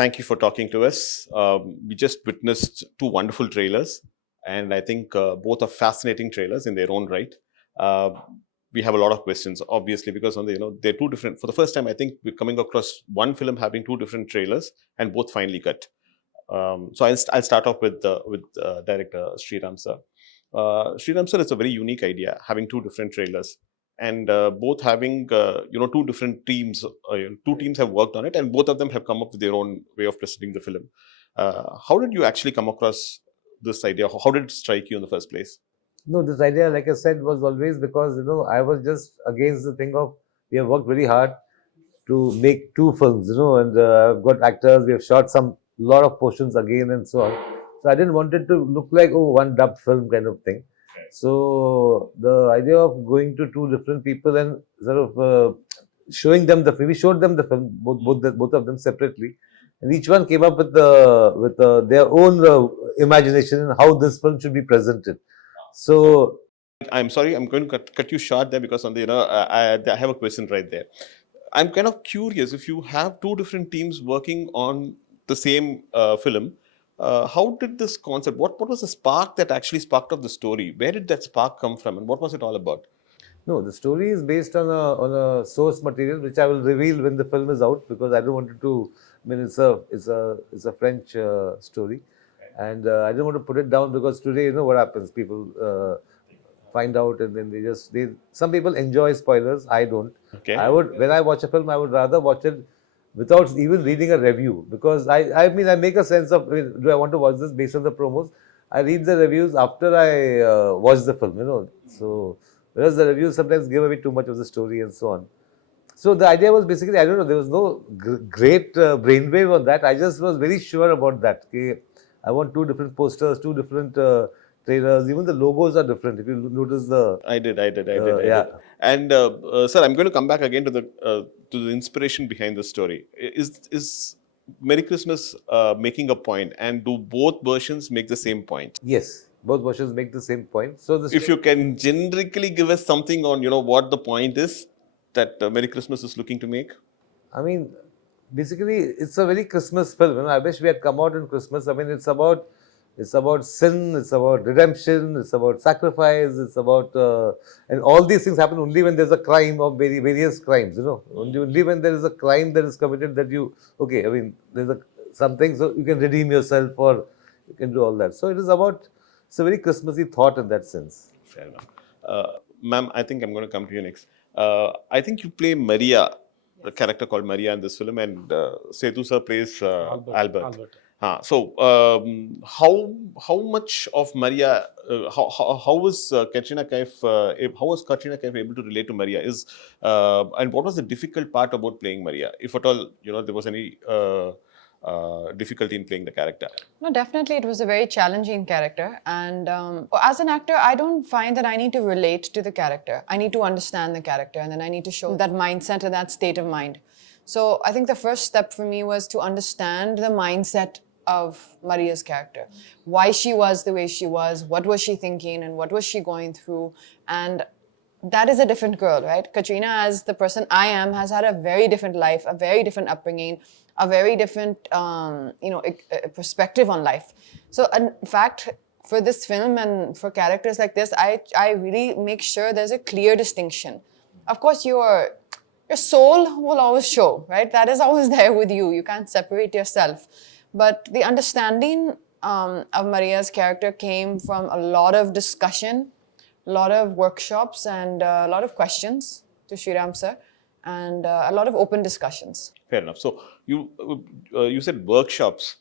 thank you for talking to us. We just witnessed two wonderful trailers, and I think both are fascinating trailers in their own right. Uh, we have a lot of questions, obviously, because they're two different. For the first time, I think we're coming across one film having two different trailers, and both finely cut. So I'll start off with director Sriram sir. Sriram sir, it's a very unique idea having two different trailers, and both having two different teams. Two teams have worked on it, and both of them have come up with their own way of presenting the film. How did you actually come across this idea? How did it strike you in the first place? No, this idea, like I said, was always because I was just against the thing of we have worked very hard to make two films, and I've got actors. We have shot some lot of portions again and so on. So I didn't want it to look like one dubbed film kind of thing. So the idea of going to two different people and sort of showing them the film, we showed them the film, both of them separately, and each one came up with their own imagination and how this film should be presented. So I'm sorry, I'm going to cut you short there because I have a question right there. I'm kind of curious if you have two different teams working on the same film. How did this concept? What was the spark that actually sparked up the story? Where did that spark come from, and what was it all about? no, the story is based on a source material which I will reveal when the film is out because I don't want it to. I mean, it's a French story, and I don't want to put it down because today what happens? People find out and then they some people enjoy spoilers. I don't. Okay. I would when I watch a film, I would rather watch it without even reading a review because I make a sense of do I want to watch this based on the promos. I read the reviews after I watch the film. So whereas the reviews sometimes give away too much of the story and so on. So the idea was basically, I don't know, there was no great brainwave on that. I just was very sure about that. Okay? I want two different posters, two different trailers. Even the logos are different. If you notice I did. yeah. And sir, I'm going to come back again to the inspiration behind the story. Is Merry Christmas making a point, and do both versions make the same point? Yes, both versions make the same point. So If you can generically give us something on what the point is that Merry Christmas is looking to make. I mean, basically, it's a very Christmas film. I wish we had come out in Christmas. I mean, it's about sin, it's about redemption, it's about sacrifice, it's about and all these things happen only when there's a crime of various crimes. Only when there is a crime that is committed that I mean, there's something so you can redeem yourself or you can do all that. So it's a very Christmassy thought in that sense. Fair enough. Ma'am, I think I'm going to come to you next. I think you play Maria, a character called Maria in this film, and Sethu sir plays Albert. So, how much of Maria? How was Katrina Kaif? How was Katrina Kaif able to relate to Maria? And what was the difficult part about playing Maria, if at all there was any difficulty in playing the character? No, definitely it was a very challenging character. And as an actor, I don't find that I need to relate to the character. I need to understand the character and then I need to show that mindset and that state of mind. So I think the first step for me was to understand the mindset of Maria's character. Why she was the way she was, what was she thinking and what was she going through. And that is a different girl, right? Katrina, as the person I am, has had a very different life, a very different upbringing, a very different, perspective on life. So, in fact, for this film and for characters like this, I really make sure there's a clear distinction. Of course, your soul will always show, right? That is always there with you. You can't separate yourself. But the understanding of Maria's character came from a lot of discussion, a lot of workshops, and a lot of questions to Sriram sir, and a lot of open discussions. Fair enough. So you said workshops.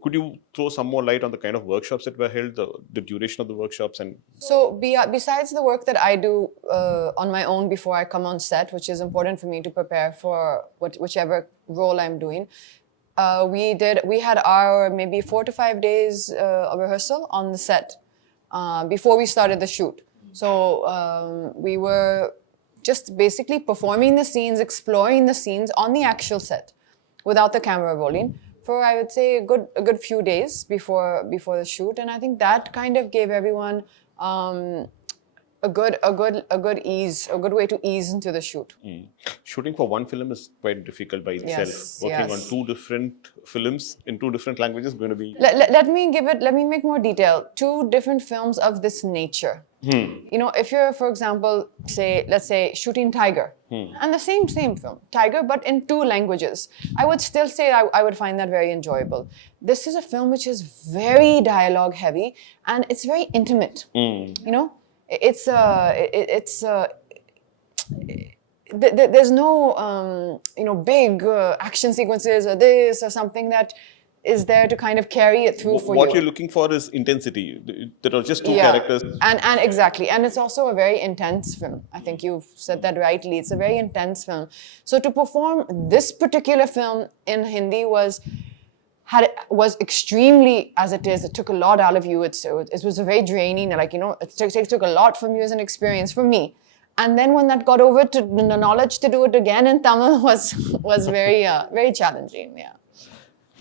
Could you throw some more light on the kind of workshops that were held, the duration of the workshops, and so besides the work that I do on my own before I come on set, which is important for me to prepare for whichever role I'm doing, we had our maybe 4 to 5 days of rehearsal on the set before we started the shoot. So we were just basically performing the scenes, exploring the scenes on the actual set without the camera rolling for, I would say, a good few days before the shoot. And I think that kind of gave everyone a a good way to ease into the shoot. Shooting for one film is quite difficult by itself. Yes, Working yes. on two different films in two different languages is going to be. Let me make more detail. Two different films of this nature. You know, if you're, for example, let's say shooting Tiger, and the same film, Tiger, but in two languages, I would still say I would find that very enjoyable. This is a film which is very dialogue heavy, and it's very intimate. You know, there's no big action sequences or this or something that is there to kind of carry it through for What you. you're looking for is intensity. There are just two Yeah. characters. And exactly, and it's also a very intense film. I think you've said that rightly. It's a very intense film. So to perform this particular film in Hindi was extremely, as it is, it took a lot out of you. It was a very draining, like, you know, it took a lot from you as an experience, from me. And then when that got over, to the knowledge to do it again in Tamil was very very challenging. Yeah.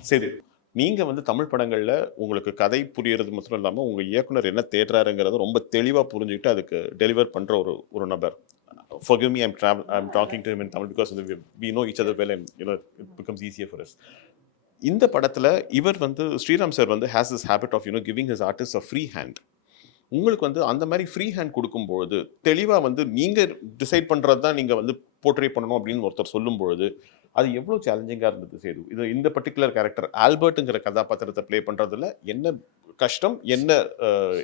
சரி, நீங்க வந்து தமிழ் படங்கள்ல உங்களுக்கு கதை புரியறது மட்டும் இல்லாம உங்க இயக்குனர் என்ன தேடுறாருங்கிறத ரொம்ப தெளிவா புரிஞ்சுக்கிட்டு அதுக்கு டெலிவர் பண்ற ஒரு நபர். Forgive me, I'm talking to him in Tamil because we know each other well and you know it becomes easier for us. இந்த படத்துல இவர் வந்து ஸ்ரீராம் சார் வந்து has this habit of giving his artists a free hand. உங்களுக்கு வந்து அந்த மாதிரி free hand கொடுக்கும்பொழுது தெளிவாக வந்து நீங்கள் டிசைட் பண்ணுறது தான் நீங்கள் வந்து போர்ட்ரே பண்ணணும் அப்படின்னு ஒருத்தர் சொல்லும்பொழுது அது எவ்வளோ சேலஞ்சிங்காக இருந்தது சேது? இது இந்த பர்டிகுலர் கேரக்டர் ஆல்பர்ட்டுங்கிற கதாபாத்திரத்தை ப்ளே பண்ணுறதுல என்ன கஷ்டம், என்ன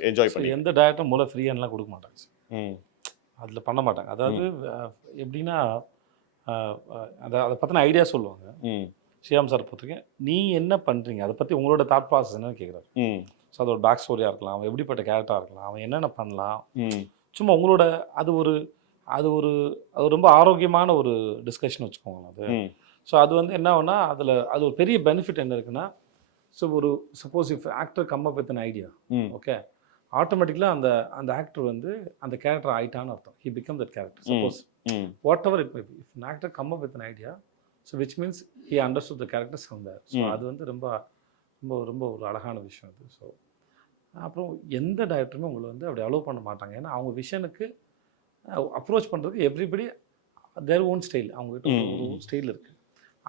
என்ஜாய் பண்ணி? எந்த டேரக்டரும் மூலம் ஃப்ரீ ஹேண்ட்லாம் கொடுக்க மாட்டாங்க, அதில் பண்ண மாட்டாங்க. அதாவது எப்படின்னா அதை பற்றின ஐடியா சொல்லுவாங்க. ஸ்ரீராம் சார் பொறுத்தவரைக்கும் நீ என்ன பண்ணுறீங்க, அதை பற்றி உங்களோட தாட் ப்ராசஸ் என்னன்னு கேட்குறாரு. ஸோ அதோட பேக் ஸ்டோரியாக இருக்கலாம், அவன் எப்படிப்பட்ட கேரக்டராக இருக்கலாம், அவன் என்னென்ன பண்ணலாம், சும்மா உங்களோட அது ரொம்ப ஆரோக்கியமான ஒரு டிஸ்கஷன் வச்சுக்கோங்களேன் அது. ஸோ அது வந்து என்ன ஆகுனா அது ஒரு பெரிய பெனிஃபிட் என்ன இருக்குன்னா, so suppose if actor come up with an idea, okay, ஆட்டோமேட்டிக்கலாக அந்த ஆக்டர் வந்து அந்த கேரக்டர் ஆயிட்டான்னு அர்த்தம். He become that character. Suppose whatever it may be, if an actor come up with an idea, so which means he understood the characters from there. So அது வந்து ரொம்ப ரொம்ப ரொம்ப ஒரு அழகான விஷயம் அது. ஸோ அப்புறம் எந்த டைரக்டருமே உங்களை வந்து அப்படி அலோவ் பண்ண மாட்டாங்க. ஏன்னா அவங்க விஷனுக்கு அப்ரோச் பண்ணுறதுக்கு எவ்ரிபடி தேர் ஓன் ஸ்டைல், அவங்ககிட்ட ஒரு ஸ்டைல் இருக்குது.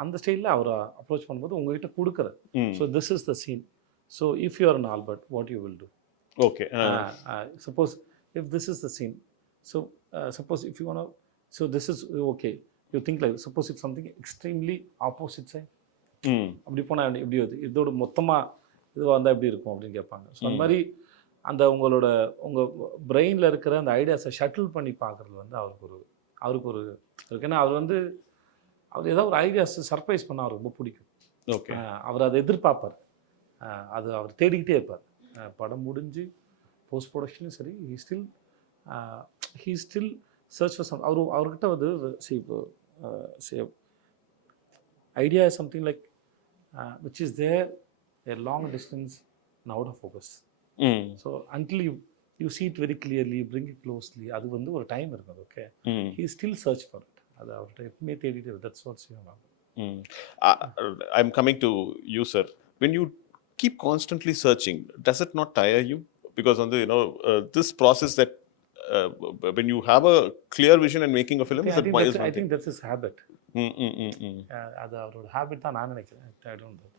அந்த ஸ்டைலில் அவரை அப்ரோச் பண்ணும்போது உங்ககிட்ட கொடுக்குறது. So this is the scene. So if you are an Albert, what you will do? Okay, suppose if this is the scene, so suppose if you want, so this is okay, you think like suppose if something extremely opposite side, அப்படி போனால் எப்படி வருது, இதோட மொத்தமாக இதுவாக இருந்தால் எப்படி இருக்கும் அப்படின்னு கேட்பாங்க. ஸோ அந்த மாதிரி உங்கள் பிரெயினில் இருக்கிற அந்த ஐடியாஸை ஷட்டில் பண்ணி பார்க்குறது வந்து அவருக்கு ஒரு ஏன்னா அவர் ஏதாவது ஒரு ஐடியாஸ் சர்ப்ரைஸ் பண்ண அவருக்கு ரொம்ப பிடிக்கும். ஓகே, அவர் அதை எதிர்பார்ப்பார், அவர் தேடிக்கிட்டே இருப்பார். படம் முடிஞ்சு போஸ்ட் ப்ரொடக்ஷனும் சரி, he still search for some. அவர்கிட்ட வந்து idea is something like which is there a long distance and out of focus. So until you see it very clearly, you bring it closely, அது வந்து ஒரு time இருக்குது. Okay, he still search for it. அது அவர்கிட்ட எப்பவுமே தேடிட்டு, that's what's you know. I'm coming to you, sir. When you keep constantly searching, does it not tire you? Because on the this process that when you have a clear vision and making a film, I think that's his habit. அது அவரோட habit தான் நான் நினைக்கிறேன். I don't know.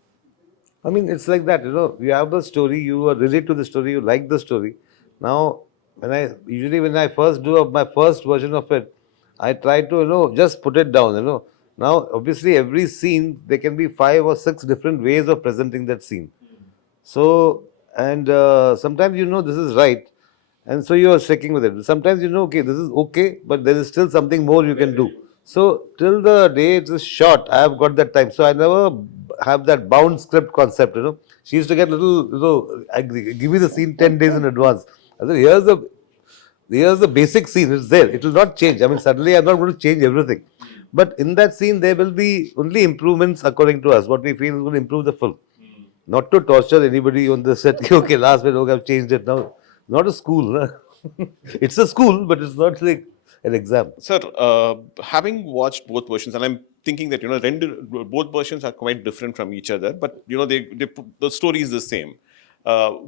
I mean, it's like that, you have the story, you relate to the story, you like the story. Now, when I first do my first version of it, I try to, just put it down, Now, obviously, every scene, there can be 5 or 6 different ways of presenting that scene. So, and sometimes this is right, and so you are sticking with it. Sometimes okay, this is okay, but there is still something more you can do. So till the day it is shot, I have got that time. So I never have that bound script concept. She used to get little. I give you the scene 10 days in advance. I said, here's the basic scene. It's there. It will not change. I mean, suddenly I'm not going to change everything. But in that scene, there will be only improvements according to us. What we feel is going to improve the film. Not to torture anybody on the set. Okay, last minute, okay, I've changed it now. Not a school. It's a school, but it's not like an exam. Sir, having watched both versions, and I'm thinking that both versions are quite different from each other, but the story is the same.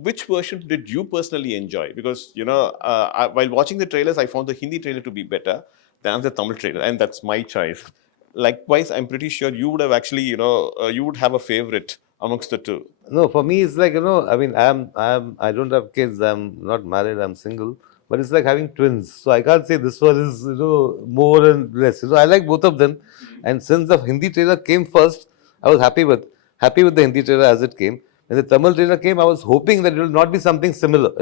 which version did you personally enjoy? Because, while watching the trailers, I found the Hindi trailer to be better than the Tamil trailer, and that's my choice. Likewise, I'm pretty sure you would have actually, you would have a favorite amongst the two. No, for me, it's like, I mean, I don't have kids. I'm not married. I'm single. But it's like having twins. So I can't say this one is, more and less. I like both of them. And since the Hindi trailer came first, I was happy with the Hindi trailer as it came. When the Tamil trailer came, I was hoping that it will not be something similar.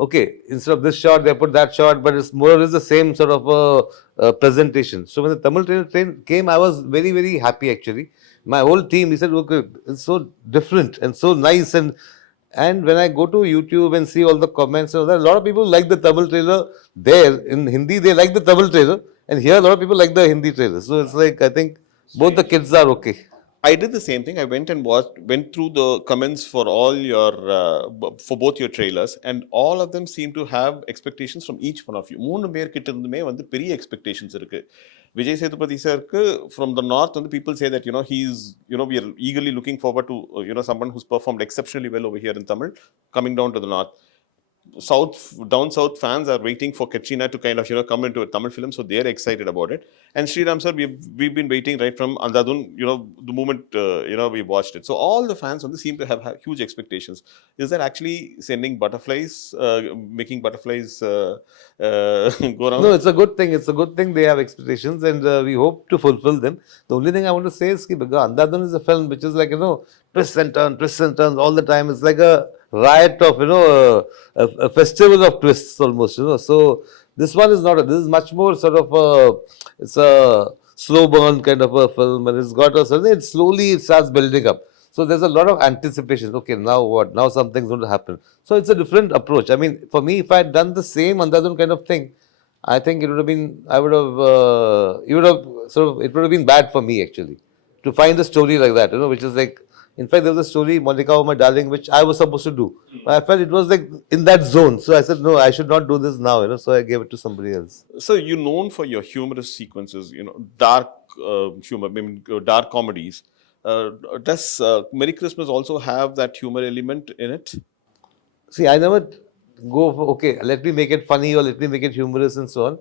Okay, instead of this shot, they put that shot, but it's more or less the same sort of presentation. So when the Tamil trailer came, I was very, very happy actually. My whole team, he said, okay, it's so different and so nice. And when I go to YouTube and see all the comments, a lot of people like the Tamil trailer there. In Hindi, they like the Tamil trailer. And here, a lot of people like the Hindi trailer. So it's like, I think both the kids are okay. I did the same thing. I went and went through the comments for all your, for both your trailers, and all of them seem to have expectations from each one of you. 3 பேர் கிட்ட இருந்துமே வந்து பெரிய expectations இருக்கு. Vijay Sethupathi sir, from the north, and the people say that, he's, we are eagerly looking forward to, someone who's performed exceptionally well over here in Tamil, coming down to the north. Down south fans are waiting for Katrina to kind of, come into a Tamil film, so they're excited about it. And Sriram sir, we've been waiting right from Andhadhun, the moment, we watched it. So all the fans seem to have huge expectations. Is that actually sending butterflies, making butterflies go around? No, it's a good thing. It's a good thing they have expectations, and we hope to fulfill them. The only thing I want to say is that Andhadhun is a film which is like, twists and turns all the time. It's like a riot of, a festival of twists almost, So this one is not. This is much more sort of it's a slow burn kind of a film, and it's got a certain. It slowly starts building up. So there's a lot of anticipation. Okay, now what? Now something's going to happen. So it's a different approach. I mean, for me, if I had done the same Andhadhun kind of thing, I think it would have been. I would have. It would have sort of. It would have been bad for me actually to find a story like that. Which is like. In fact, there was a story, Monica, oh my darling, which I was supposed to do. I felt it was like in that zone. So I said, no, I should not do this now, So I gave it to somebody else. So you're known for your humorous sequences, dark humor, I mean, dark comedies. Does Merry Christmas also have that humor element in it? See, I never go for, okay, let me make it funny or let me make it humorous and so on.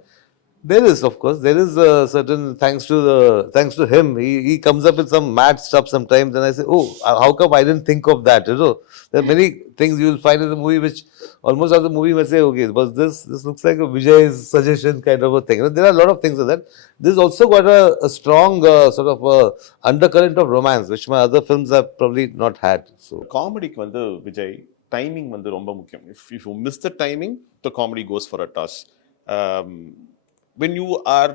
There is, of course, there is a certain, thanks to him, he comes up with some mad stuff sometimes, and I say, oh, how come I didn't think of that, There are many things you will find in the movie which almost as the movie may say, okay, was this looks like a Vijay's suggestion kind of a thing. There are a lot of things like that. This also got a strong sort of undercurrent of romance, which my other films have probably not had. So Comedy வந்து Vijay, timing வந்து ரொம்ப முக்கியம். If you miss the timing, the comedy goes for a toss. When you are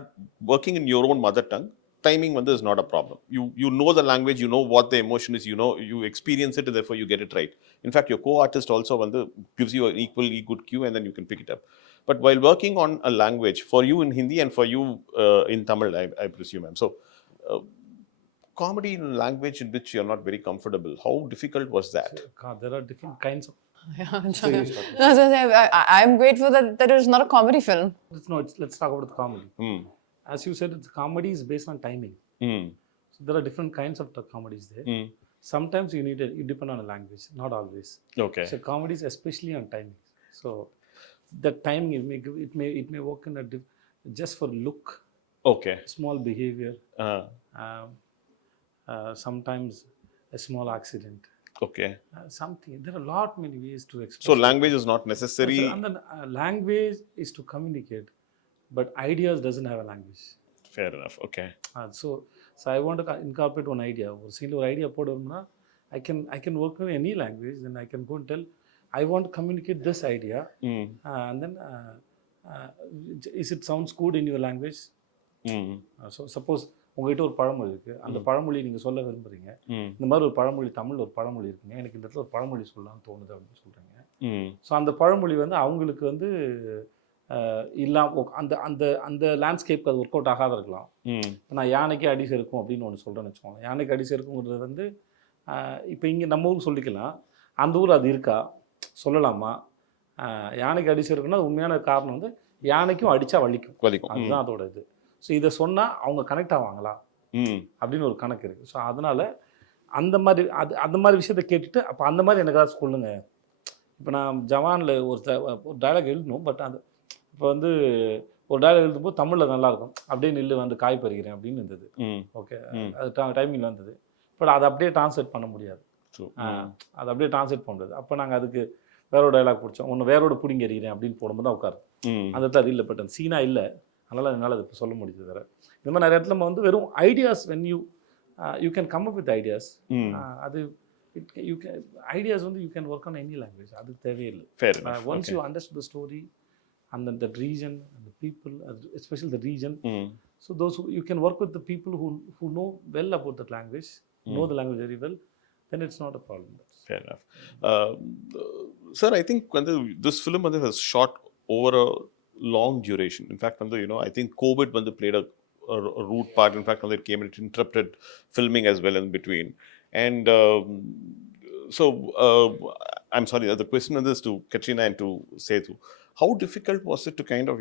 working in your own mother tongue, timing is not a problem. You know the language, you know what the emotion is, you experience it, and therefore you get it right. In fact, your co-artist also gives you an equally good cue, and then you can pick it up. But while working on a language, for you in Hindi and for you in Tamil, I presume, so comedy in a language in which you're not very comfortable, how difficult was that? There are different kinds of. I'm grateful that it is not a comedy film. Let's talk about the comedy. As you said, the comedy is based on timing. So there are different kinds of comedies there. Sometimes you depend on a language, not always. Okay. So comedies especially on timing. So the timing it may work in just for look. Okay. Small behavior. Sometimes a small accident. Okay. Something. There are many ways to express. So language is not necessary. And then language is to communicate, but ideas doesn't have a language. Fair enough. Okay. So I want to incorporate one idea. Or single idea podumna, I can work in any language. Then I can go and tell, I want to communicate this idea, and then is it sounds good in your language? So suppose உங்ககிட்ட ஒரு பழமொழி இருக்குது, அந்த பழமொழி நீங்கள் சொல்ல விரும்புகிறீங்க, இந்த மாதிரி ஒரு பழமொழி, தமிழில் ஒரு பழமொழி இருக்குங்க, எனக்கு இந்த இடத்துல ஒரு பழமொழி சொல்லலாம்னு தோணுது அப்படின்னு சொல்கிறீங்க. ஸோ அந்த பழமொழி அவங்களுக்கு அந்த அந்த அந்த லேண்ட்ஸ்கேப்க்கு அது ஒர்க் அவுட் ஆகாத இருக்கலாம். நான் யானைக்கு அடி செருக்கும் அப்படின்னு ஒன்று சொல்கிறேன்னு வச்சுக்கோங்க. யானைக்கு அடி செருக்குங்கிறது இப்போ இங்கே நம்ம ஊருக்கு சொல்லிக்கலாம், அந்த ஊர் அது இருக்கா சொல்லலாமா? யானைக்கு அடி செருக்குன்னா உண்மையான காரணம் யானைக்கும் அடித்தா வலிக்கும், அதுதான் அதோட இது. ஸோ இதை சொன்னால் அவங்க கனெக்ட் ஆவாங்களா அப்படின்னு ஒரு கணக்கு இருக்குது. ஸோ அதனால் அந்த மாதிரி விஷயத்தை கேட்டுட்டு அப்போ அந்த மாதிரி எனக்கு ஏதாவது சொல்லுங்க இப்போ நான் ஜவானில் ஒரு டயலாக் எழுதணும், பட் அந்த இப்போ வந்து ஒரு டயலாக் எழுதும்போது தமிழில் நல்லாயிருக்கும், அப்படியே நில்லு வந்து காய் பறிக்கிறேன் அப்படின்னு இருந்தது. ஓகே, அது டைமிங்கில் வந்தது. பட் அதை அப்படியே ட்ரான்ஸ்லேட் பண்ண முடியாது. அதை அப்படியே ட்ரான்ஸ்லேட் பண்ண முடியாது. அப்போ நாங்கள் அதுக்கு வேற ஒரு டைலாக் பிடிச்சோம், ஒன்று வேரோட பிடிங்கி எறிகிறேன் அப்படின்னு போடும்போது தான் உட்காரு. அந்த இடத்துல அது இல்லை, பட் அந்த சீனாக இல்லை, அதனால் என்னால் அது இப்போ சொல்ல முடியுது. வேறு இந்த மாதிரி நிறைய இடத்துல நம்ம வந்து வெறும் ideas, when you can come up with ideas. அது யூ கேன் ஐடியாஸ் வந்து you can work on any language, அது தேவையில்லை. Once you understand the story and then that region and the people, especially the region, so those who you can work with the people who know well about that language, know the language very well, then it's not a problem. Fair enough. Sir, I think when this film was shot over a long duration. In fact, I think COVID played a root part. In fact, it came and it interrupted filming as well in between. And so I'm sorry, the question is to Katrina and to Sethu. How difficult was it to kind of,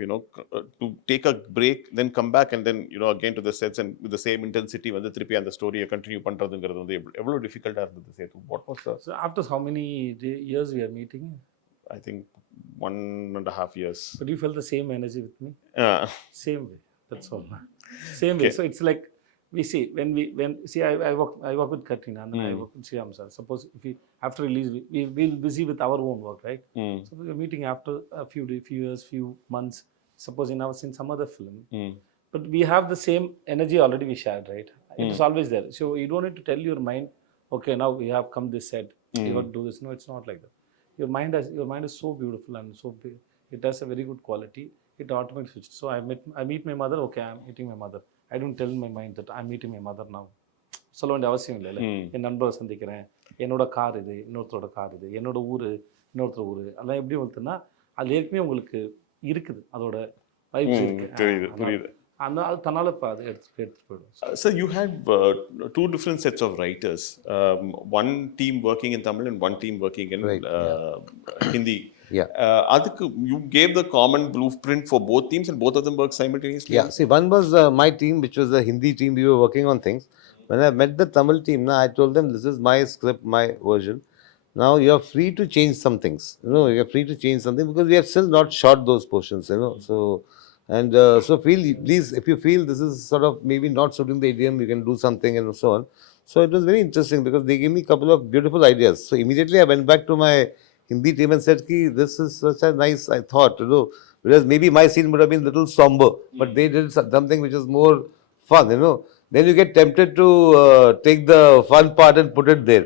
to take a break, then come back and then, again to the sets and with the same intensity, when the trippy and the story continue பண்றதுங்கிறது எவ்வளவு டிஃபிகல்ட்டா இருந்தது Setu? What was the... So after how many years we are meeting? I think 1.5 years. But you felt the same energy with me? Same way. That's all. Same way. Okay. So it's like we see I work with Katrina and then I work with Shyam sir. Suppose if we after release we'll busy with our own work, right? So we're meeting after a few years, few months. Suppose in some other film, but we have the same energy already we shared, right? It is always there. So you don't need to tell your mind, okay, now we have come this set, you have to do this. No, it's not like that. Your mind is so beautiful and so big. It has a very good quality. It automatically switches. So I meet my mother. Okay, I'm meeting my mother. I don't tell my mind that I'm meeting my mother now. சொல்ல வேண்டிய அவசியம் இல்லை. என் நண்பரை சந்திக்கிறேன், என்னோட car இது, இன்னொருத்தரோட car இது, என்னோட ஊர், இன்னொருத்தர் ஊர், அதெல்லாம் எப்படி வந்துன்னா அது ஏற்கனவே உங்களுக்கு இருக்குது, அதோட வைப்ஸ் இருக்கு. புரியுது. அது தன்னால இப்போ அது எடுத்துட்டு போயிடும். So you had two different sets of writers. One team working in Tamil and one team working in Hindi. Yeah. Adukku you gave the common blueprint for both teams and both of them worked simultaneously? Yeah. See, one was my team, which was the Hindi team. We were working on things. When I met the Tamil team, I told them, this is my script, my version. Now you are free to change some things. You are free to change something because we have still not shot those portions. So and so please, if you feel this is sort of maybe not suiting the idiom, you can do something and so on. So it was very interesting because they gave me a couple of beautiful ideas. So immediately I went back to my Hindi team and said, this is such a nice, I thought, whereas maybe my scene would have been a little somber, but they did something which is more fun, Then you get tempted to take the fun part and put it there.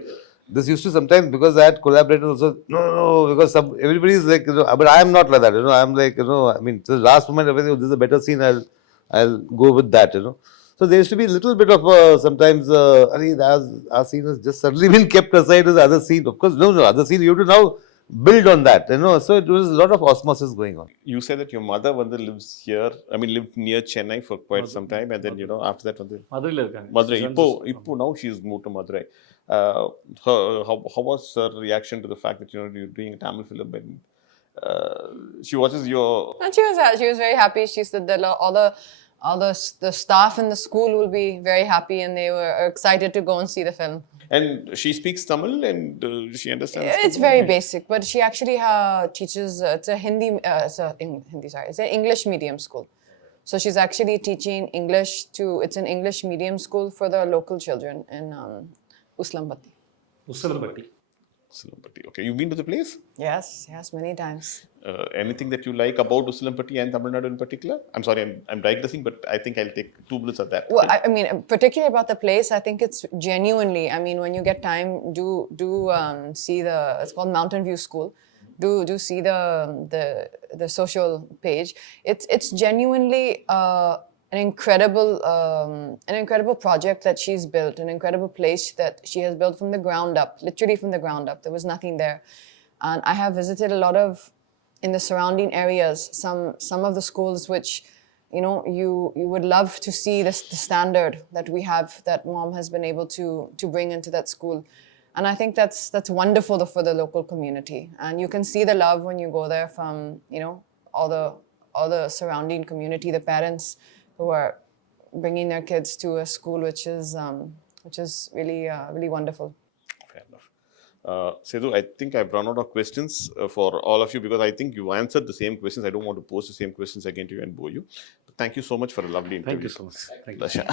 This used to sometimes, because I had collaborators also, no, because everybody is like, but I am not like that, I am like, I mean, to the last moment, this is a better scene, I'll go with that, So there used to be a little bit of sometimes, our scene has just suddenly been kept aside with the other scene. Of course, no, other scene, you have to now build on that, So it was a lot of osmosis going on. You said that your mother lives here, lived near Chennai for quite some time, and then, after that, மதுரையில் இருக்காங்க. Madurai. Now she's moved to Madurai. How was her reaction to the fact that, you're doing a Tamil film and she watches your... And she was very happy. She said that all the staff in the school will be very happy and they were excited to go and see the film. And she speaks Tamil and she understands. It's very basic, but she actually teaches. It's a Hindi. It's an English medium school. So she's actually teaching English it's an English medium school for the local children in Uslampati. Usilampatti. Okay, you've been to the place? Yes, many times. Anything that you like about Usilampati and Tamil Nadu in particular? I'm sorry, I'm digressing, but I think I'll take 2 minutes of that. Well, I mean, particularly about the place, I think it's genuinely, I mean, when you get time, do see it's called Mountain View School. Do see the social page. It's genuinely an incredible project that she's built, an incredible place that she has built from the ground up, literally from the ground up. There was nothing there. And I have visited a lot of, in the surrounding areas, some of the schools which, you would love to see the standard that we have, that mom has been able to bring into that school. And I think that's wonderful for the local community. And you can see the love when you go there from, all the surrounding community, the parents who are bringing their kids to a school which is really really wonderful. fair enough. Sethu, I think I've run out of questions for all of you because I think you answered the same questions. I don't want to pose the same questions again to you and bore you. But thank you so much for a lovely interview. Thank you so much. Thank you. Pleasure.